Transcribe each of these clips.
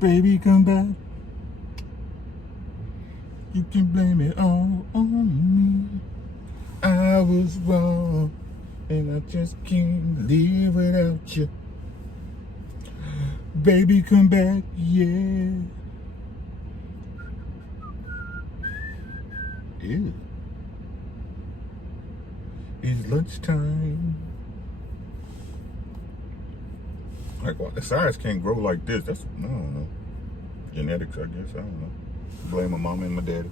Baby, come back. You can blame it all on me. I was wrong, and I just can't live without you. Baby, come back, yeah. Ew. It's lunchtime. Like, what? The size can't grow like this. That's, I don't know. Genetics, I guess. I don't know. Blame my mama and my daddy.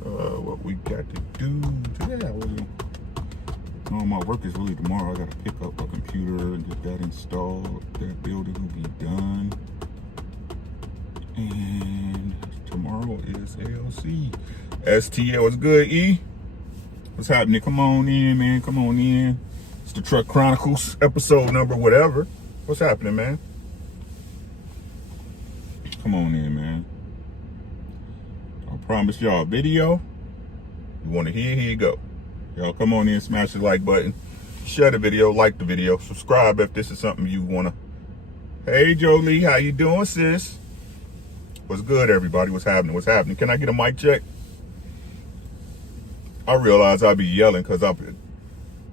What we got to do today? My work is really tomorrow. I got to pick up a computer and get that installed. That building will be done. And tomorrow is LC. STL, what's good, E? What's happening? Come on in, man. Come on in. It's the Truck Chronicles, episode number whatever. What's happening, man? Come on in, man. I promise y'all a video. You want to hear? Here you go. Y'all come on in, smash the like button. Share the video, like the video. Subscribe if this is something you want to. Hey, Jolie, how you doing, sis? What's good, everybody? What's happening? What's happening? Can I get a mic check? I realize I'll be yelling because I'm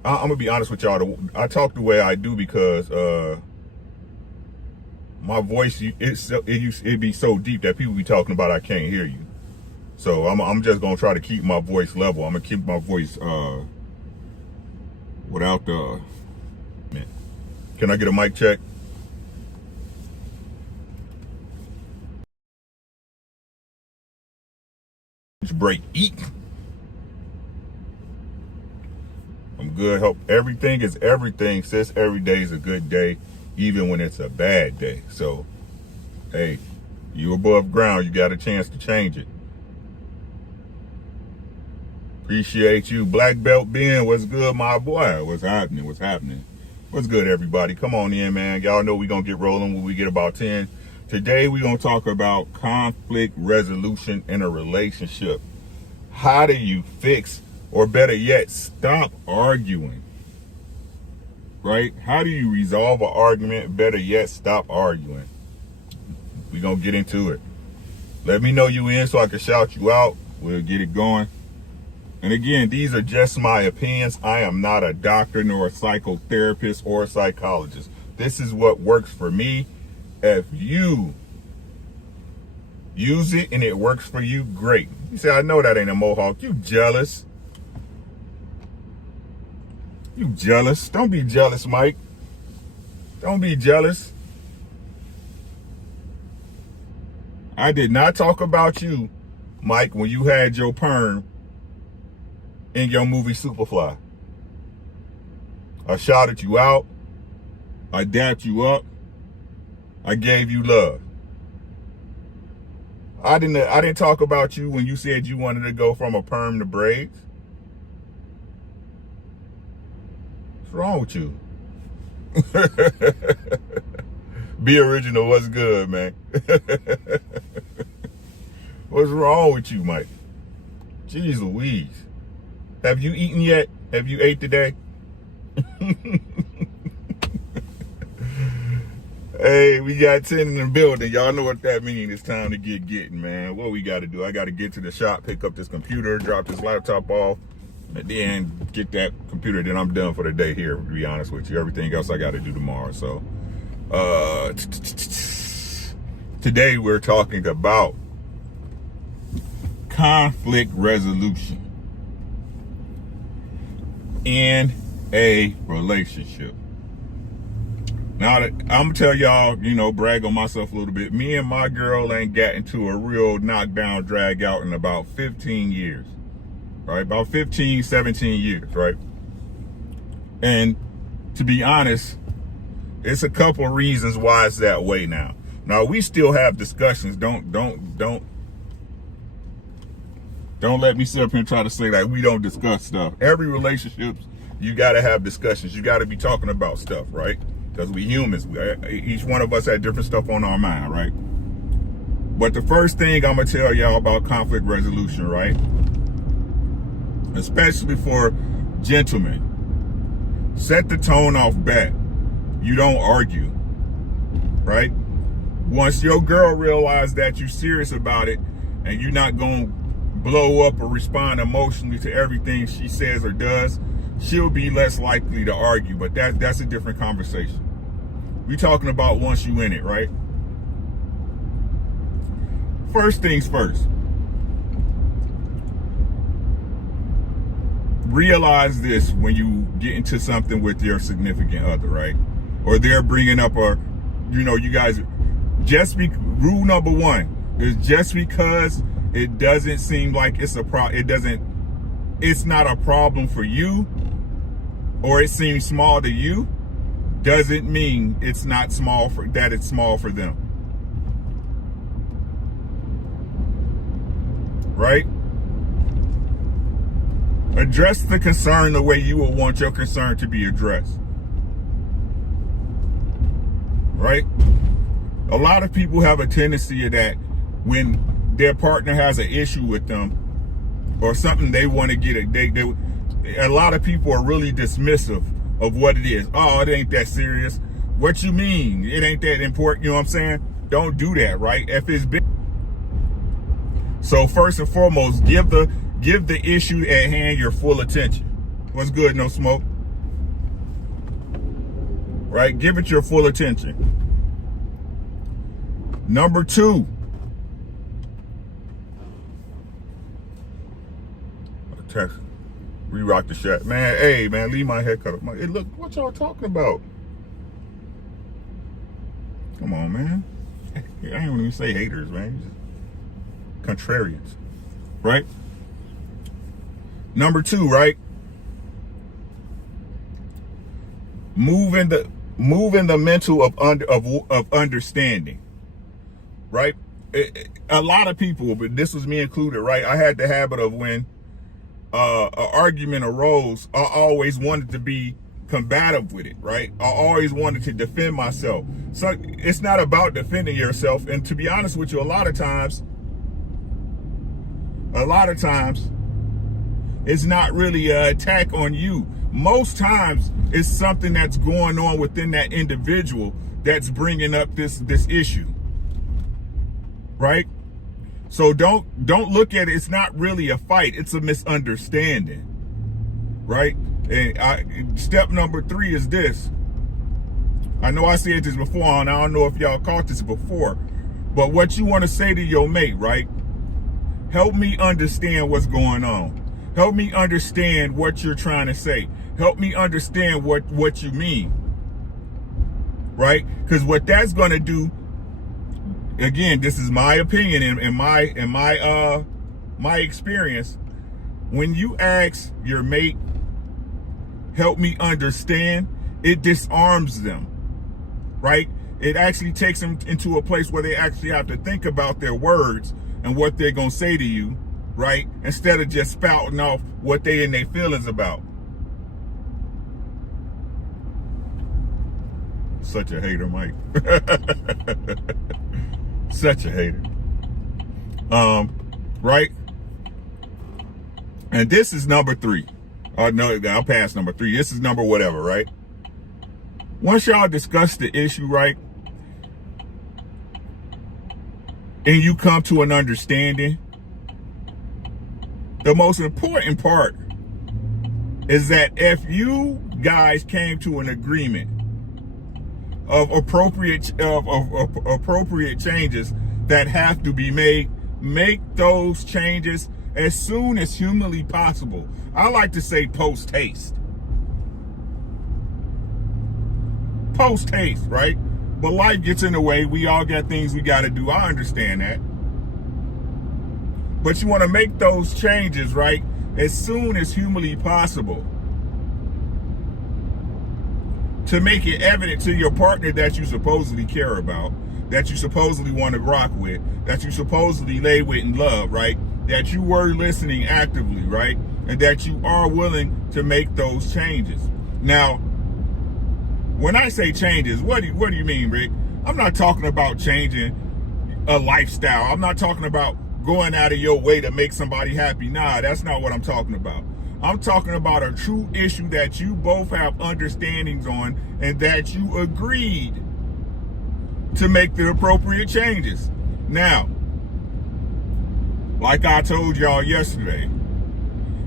going to be honest with y'all. I talk the way I do because my voice, it'd be so deep that people be talking about I can't hear you. So I'm just going to try to keep my voice level. I'm going to keep my voice without the... Can I get a mic check? Break, eat. I'm good. Help. Everything is everything, sis. Every day is a good day, even when it's a bad day. So, hey, you above ground. You got a chance to change it. Appreciate you. Black Belt Ben, what's good, my boy? What's happening? What's happening? What's good, everybody? Come on in, man. Y'all know we're going to get rolling when we get about 10. Today, we're going to talk about conflict resolution in a relationship. How do you fix, or better yet, stop arguing? Right? How do you resolve an argument? Better yet, stop arguing. We're going to get into it. Let me know you in so I can shout you out. We'll get it going. And again, these are just my opinions. I am not a doctor, nor a psychotherapist, or a psychologist. This is what works for me. If you use it and it works for you, great. You say, I know that ain't a mohawk. You jealous. You jealous. Don't be jealous, Mike. Don't be jealous. I did not talk about you, Mike, when you had your perm in your movie Superfly. I shouted you out. I dapped you up. I gave you love. I didn't talk about you when you said you wanted to go from a perm to braids. What's wrong with you? Be original, what's good, man? What's wrong with you, Mike? Jeez Louise. Have you eaten yet? Have you ate today? Hey, we got 10 in the building. Y'all know what that means. It's time to get getting, man. What we got to do? I got to get to the shop, pick up this computer, drop this laptop off, and then get that computer. Then I'm done for the day here, to be honest with you. Everything else I got to do tomorrow. So, today we're talking about conflict resolution in a relationship. Now, I'm going to tell y'all, brag on myself a little bit. Me and my girl ain't got into a real knockdown, drag out in about 15 years, right? About 15, 17 years, right? And to be honest, it's a couple reasons why it's that way now. Now, we still have discussions. Don't let me sit up here and try to say that we don't discuss stuff. Every relationship, you got to have discussions. You got to be talking about stuff, right? Because we humans, each one of us had different stuff on our mind, right? But the first thing I'm going to tell y'all about conflict resolution, right? Especially for gentlemen, set the tone off bat. You don't argue, right? Once your girl realizes that you're serious about it and you're not going to blow up or respond emotionally to everything she says or does, she'll be less likely to argue. But that's a different conversation. We're talking about once you in it, right? First things first. Realize this when you get into something with your significant other, right? Or they're bringing up you guys, rule number one is just because it doesn't seem like it's a it's not a problem for you, or it seems small to you, doesn't mean it's not small it's small for them. Right? Address the concern the way you would want your concern to be addressed. Right? A lot of people have a tendency of that when their partner has an issue with them or something they want to get a lot of people are really dismissive of what it is. Oh, it ain't that serious. What you mean? It ain't that important. You know what I'm saying? Don't do that, right? If it's big. So first and foremost, give the issue at hand your full attention. What's good, no smoke? Right? Give it your full attention. Number two. Text. Re-rock the shot. Man, hey, man, leave my hair cut up. Hey, look, what y'all talking about? Come on, man. I ain't even say haters, man. Just contrarians. Right? Number two, right? Move in the mental of understanding. Right? A lot of people, but this was me included, right? I had the habit of when an argument arose, I always wanted to be combative with it, right? I always wanted to defend myself. So it's not about defending yourself. And to be honest with you, a lot of times, it's not really an attack on you. Most times, it's something that's going on within that individual that's bringing up this issue, right? So don't look at it. It's not really a fight. It's a misunderstanding, right? And step number three is this. I know I said this before, and I don't know if y'all caught this before, but what you want to say to your mate, right? Help me understand what's going on. Help me understand what you're trying to say. Help me understand what you mean, right? Because what that's going to do, again, this is my opinion and my experience. When you ask your mate, help me understand, it disarms them, right? It actually takes them into a place where they actually have to think about their words and what they're going to say to you, right? Instead of just spouting off what they in their feelings about. Such a hater, Mike. Such a hater. Right? And this is number three. No, I'll pass number three. This is number whatever, right? Once y'all discuss the issue, right? And you come to an understanding, the most important part is that if you guys came to an agreement of appropriate changes that have to be made, make those changes as soon as humanly possible. I like to say post haste. Post haste, right? But life gets in the way. We all got things we got to do. I understand that. But you want to make those changes, right, as soon as humanly possible, to make it evident to your partner that you supposedly care about, that you supposedly want to rock with, that you supposedly lay with and love, right? That you were listening actively, right? And that you are willing to make those changes. Now, when I say changes, what do you mean, Rick? I'm not talking about changing a lifestyle. I'm not talking about going out of your way to make somebody happy. Nah, that's not what I'm talking about. I'm talking about a true issue that you both have understandings on and that you agreed to make the appropriate changes. Now, like I told y'all yesterday,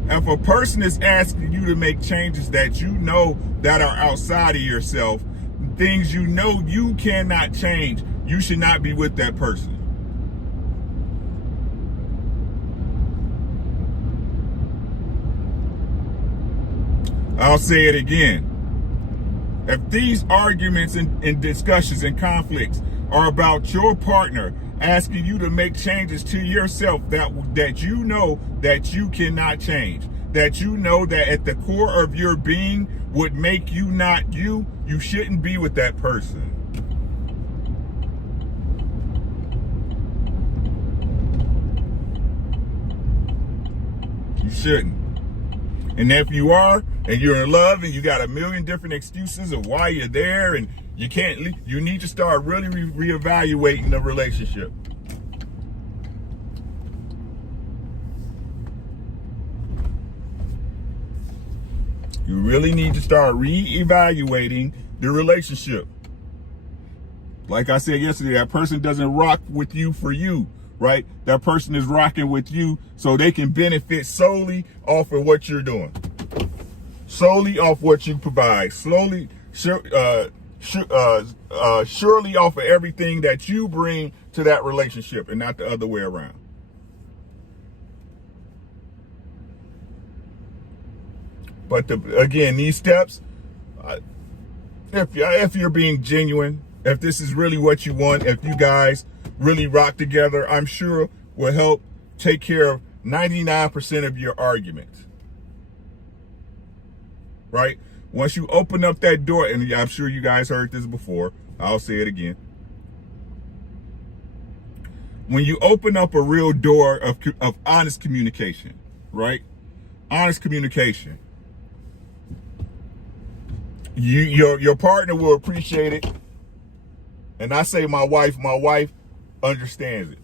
if a person is asking you to make changes that you know that are outside of yourself, things you know you cannot change, you should not be with that person. I'll say it again. If these arguments and discussions and conflicts are about your partner asking you to make changes to yourself that you know that you cannot change, that you know that at the core of your being would make you not you, you shouldn't be with that person. You shouldn't. And if you are, and you're in love, and you got a million different excuses of why you're there, and you can't leave, you need to start really reevaluating the relationship. You really need to start reevaluating the relationship. Like I said yesterday, that person doesn't rock with you for you, right? That person is rocking with you so they can benefit solely off of what you're doing. Solely off what you provide. Surely off of everything that you bring to that relationship and not the other way around. But again, these steps, if you're being genuine, if this is really what you want, if you guys really rock together, I'm sure will help take care of 99% of your arguments. Right? Once you open up that door, and I'm sure you guys heard this before, I'll say it again. When you open up a real door of honest communication, right? Honest communication. Your partner will appreciate it. And I say my wife understands it.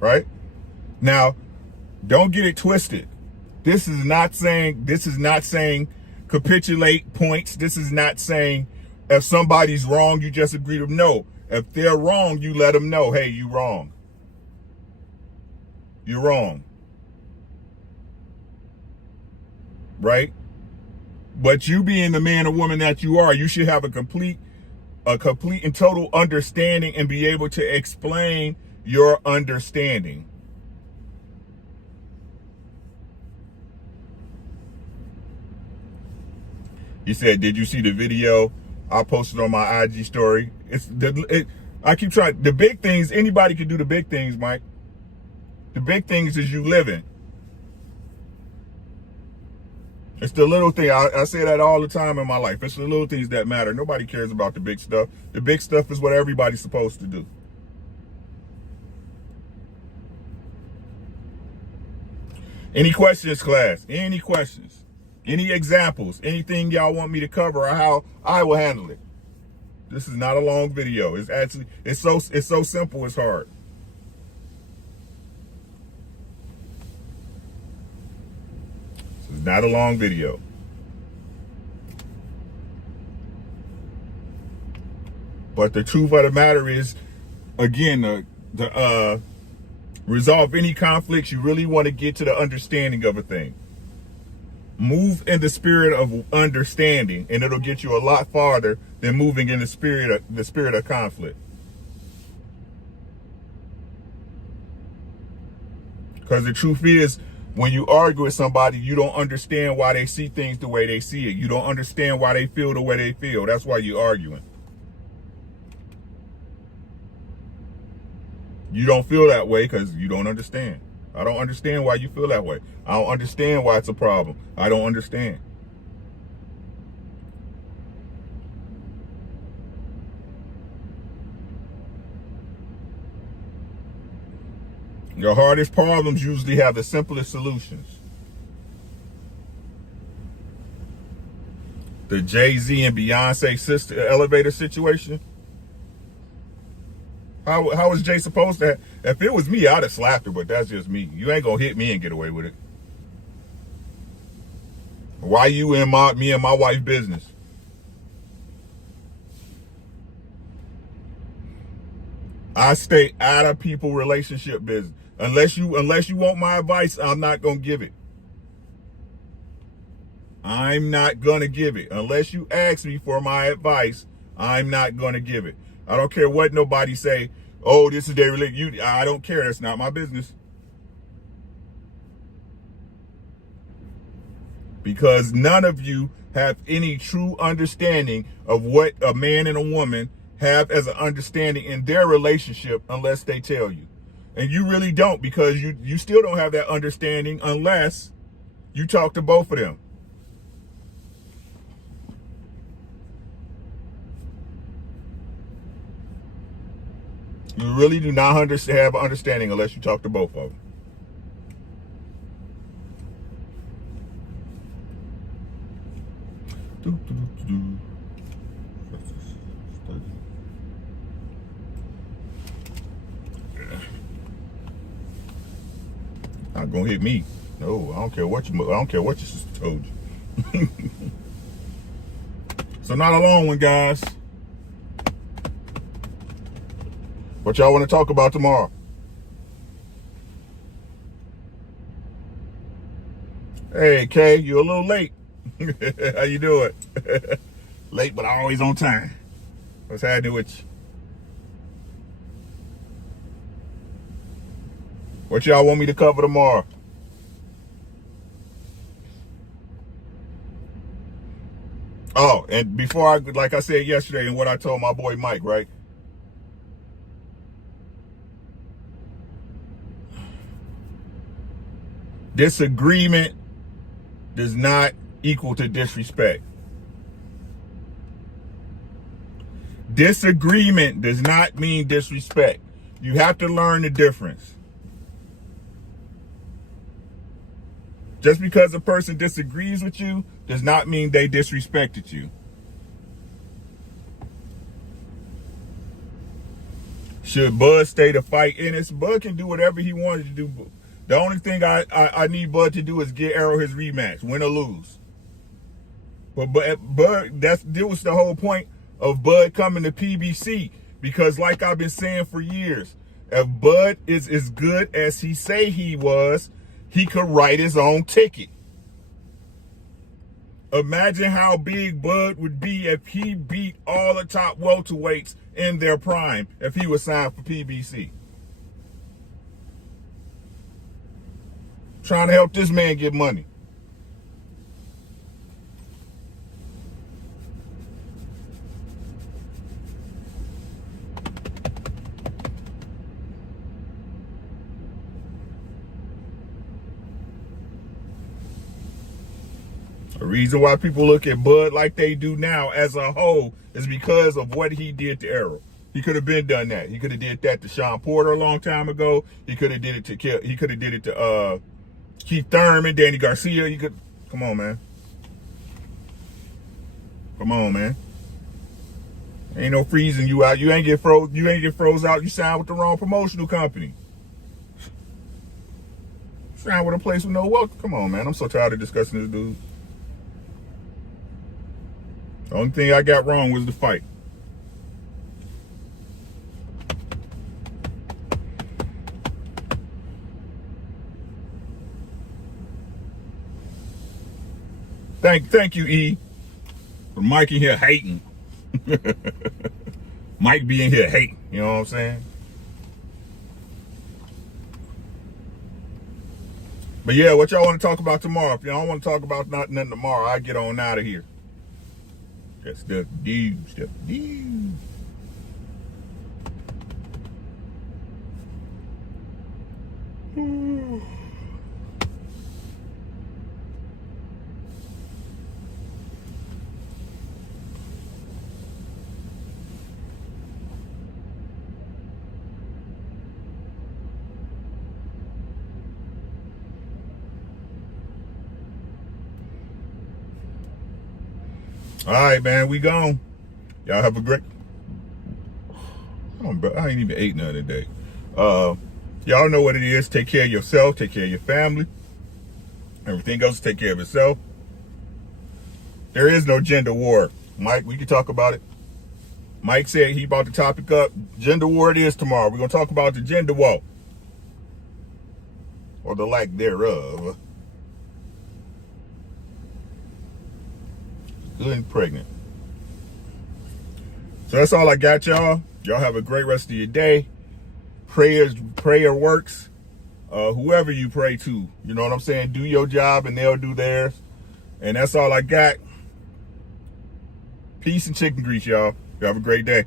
Right? Now, don't get it twisted. This is not saying capitulate points. This is not saying if somebody's wrong, you just agree to them. No. If they're wrong, you let them know, hey, you wrong. You're wrong. Right? But you being the man or woman that you are, you should have a complete and total understanding and be able to explain your understanding. He said, did you see the video I posted on my IG story? I keep trying. The big things, anybody can do the big things, Mike. The big things is you living. It's the little thing. I say that all the time in my life. It's the little things that matter. Nobody cares about the big stuff. The big stuff is what everybody's supposed to do. Any questions, class? Any questions? Any examples? Anything y'all want me to cover or how I will handle it? This is not a long video. It's so simple, it's hard. This is not a long video. But the truth of the matter is, again, the resolve any conflicts, you really want to get to the understanding of a thing. Move in the spirit of understanding, and it'll get you a lot farther than moving in the spirit of conflict. Because the truth is, when you argue with somebody, you don't understand why they see things the way they see it. You don't understand why they feel the way they feel. That's why you're arguing. You don't feel that way because you don't understand. I don't understand why you feel that way. I don't understand why it's a problem. I don't understand. Your hardest problems usually have the simplest solutions. The Jay-Z and Beyonce sister elevator situation. How was Jay supposed to? If it was me, I'd have slapped her, but that's just me. You ain't gonna hit me and get away with it. Why you in me and my wife's business? I stay out of people relationship business. Unless you want my advice, I'm not gonna give it. I'm not gonna give it. Unless you ask me for my advice, I'm not gonna give it. I don't care what nobody say. Oh, this is their religion. I don't care. That's not my business. Because none of you have any true understanding of what a man and a woman have as an understanding in their relationship unless they tell you. And you really don't, because you still don't have that understanding unless you talk to both of them. You really do not have an understanding unless you talk to both of them. Not gonna hit me. No, I don't care what your sister told you. So not a long one, guys. What y'all want to talk about tomorrow? Hey, Kay, you're a little late. How you doing? Late, but always on time. What's happening with you? What y'all want me to cover tomorrow? Oh, and before like I said yesterday and what I told my boy Mike, right? Disagreement does not equal to disrespect. Disagreement does not mean disrespect. You have to learn the difference. Just because a person disagrees with you does not mean they disrespected you. Should Bud stay to fight in it? Bud can do whatever he wanted to do. The only thing I need Bud to do is get Arrow his rematch, win or lose. But Bud, that was the whole point of Bud coming to PBC, because like I've been saying for years, if Bud is as good as he say he was, he could write his own ticket. Imagine how big Bud would be if he beat all the top welterweights in their prime if he was signed for PBC. Trying to help this man get money. The reason why people look at Bud like they do now as a whole is because of what he did to Arrow. He could have been done that. He could have did that to Sean Porter a long time ago. He could have did it to Keith Thurman, Danny Garcia. Come on, man. Come on, man. Ain't no freezing you out. You ain't get froze out. You signed with the wrong promotional company. Signed with a place with no welcome. Come on, man. I'm so tired of discussing this dude. The only thing I got wrong was the fight. Thank you, E. For Mike in here hating. Mike be in here hating. You know what I'm saying? But yeah, what y'all want to talk about tomorrow? If y'all don't want to talk about nothing tomorrow, I get on out of here. That's the dude. Stuff dude. All right, man, we gone. Y'all have a great. I ain't even ate none today. Y'all know what it is. Take care of yourself. Take care of your family. Everything else, take care of itself. There is no gender war. Mike, we can talk about it. Mike said he brought the topic up. Gender war it is tomorrow. We're going to talk about the gender war. Or the lack thereof. Good and pregnant. So that's all I got, y'all. Y'all have a great rest of your day. Prayer works. Whoever you pray to, you know what I'm saying? Do your job and they'll do theirs. And that's all I got. Peace and chicken grease, y'all. You have a great day.